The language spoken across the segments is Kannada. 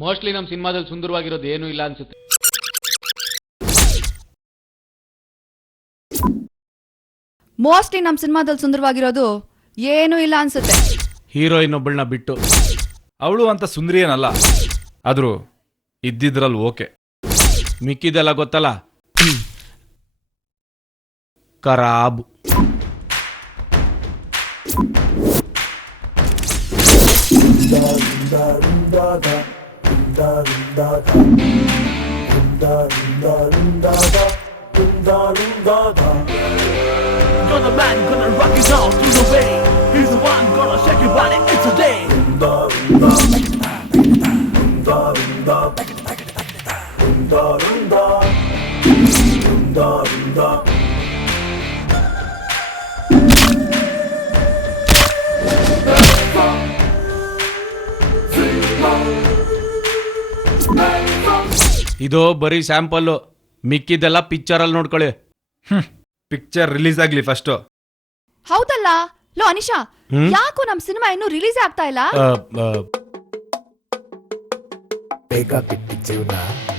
ಮೋಸ್ಟ್ಲಿ ನಮ್ಮ ಸಿನಿಮಾದಲ್ಲಿ ಸುಂದರವಾಗಿರೋದು ಏನೂ ಇಲ್ಲ ಅನ್ಸುತ್ತೆ. ಮೋಸ್ಟ್ಲಿ ನಮ್ಮ ಸಿನಿಮಾದಲ್ಲಿ ಸುಂದರವಾಗಿರೋದು ಏನೂ ಇಲ್ಲ ಅನ್ಸುತ್ತೆ. ಹೀರೋಯಿನ್ ಒಬ್ಬಳನ್ನ ಬಿಟ್ಟು ಅವಳು ಅಂತ ಸುಂದರಿ ಏನಲ್ಲ, ಆದ್ರೂ ಇದ್ದಿದ್ರಲ್ಲಿ ಓಕೆ. ಮಿಕ್ಕಿದೆಲ್ಲ ಗೊತ್ತಲ್ಲ, ಖರಾಬು. Gonna man, gonna rock it out through the way. He's the one gonna shake your body, it's a day. ಇದು ಬರೀ ಸ್ಯಾಂಪಲ್ಲು, ಮಿಕ್ಕಿದೆಲ್ಲ ಪಿಕ್ಚರಲ್ಲಿ ನೋಡ್ಕೊಳ್ಳಿ. ಪಿಕ್ಚರ್ ರಿಲೀಸ್ ಆಗ್ಲಿ ಫಸ್ಟು. ಹೌದಲ್ಲ ಲೋ ಅನಿಶಾ, ಯಾಕೋ ನಮ್ಮ ಸಿನಿಮಾ ಇನ್ನೂ ರಿಲೀಸ್ ಆಗ್ತಾ ಇಲ್ಲ? ಬೇಗ ಬಿಟ್ಟಿ ಜೀವನ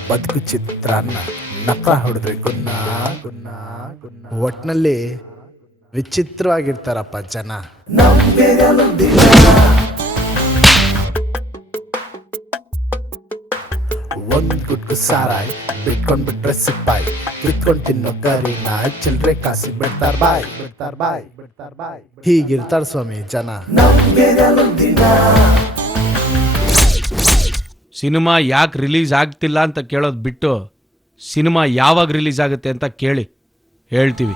ಬದುಕು ಚಿತ್ರಾನ್ನ ನಕ್ಕ ಹೊಡೆದ್ರೆ ಗುನ್ನ ಗುನ್ನ ಗುನ್ನ. ಒಟ್ನಲ್ಲಿ ವಿಚಿತ್ರವಾಗಿರ್ತಾರಪ್ಪ ಜನ. ಒಂದ್ ಗುಡ್ಕು ಸಾರಾಯ್ ಬಿಟ್ಕೊಂಡ್ಬಿಟ್ರೆ ಸಿಪ್ಪಾಯ್, ಕಿತ್ಕೊಂಡ್ ತಿನ್ನೋ ಕರಿನ ಚಿಲ್ರೆ ಕಾಸಿ ಬಿಡ್ತಾರ ಬಾಯ್ ಬಿಡ್ತಾರ ಬಾಯ್ ಬಿಡ್ತಾರ ಬಾಯ್. ಹೀಗಿರ್ತಾರ ಸ್ವಾಮಿ ಜನ. ಸಿನಿಮಾ ಯಾಕೆ ರಿಲೀಸ್ ಆಗ್ತಿಲ್ಲ ಅಂತ ಕೇಳೋದು ಬಿಟ್ಟು ಸಿನಿಮಾ ಯಾವಾಗ ರಿಲೀಸ್ ಆಗುತ್ತೆ ಅಂತ ಕೇಳಿ, ಹೇಳ್ತೀವಿ.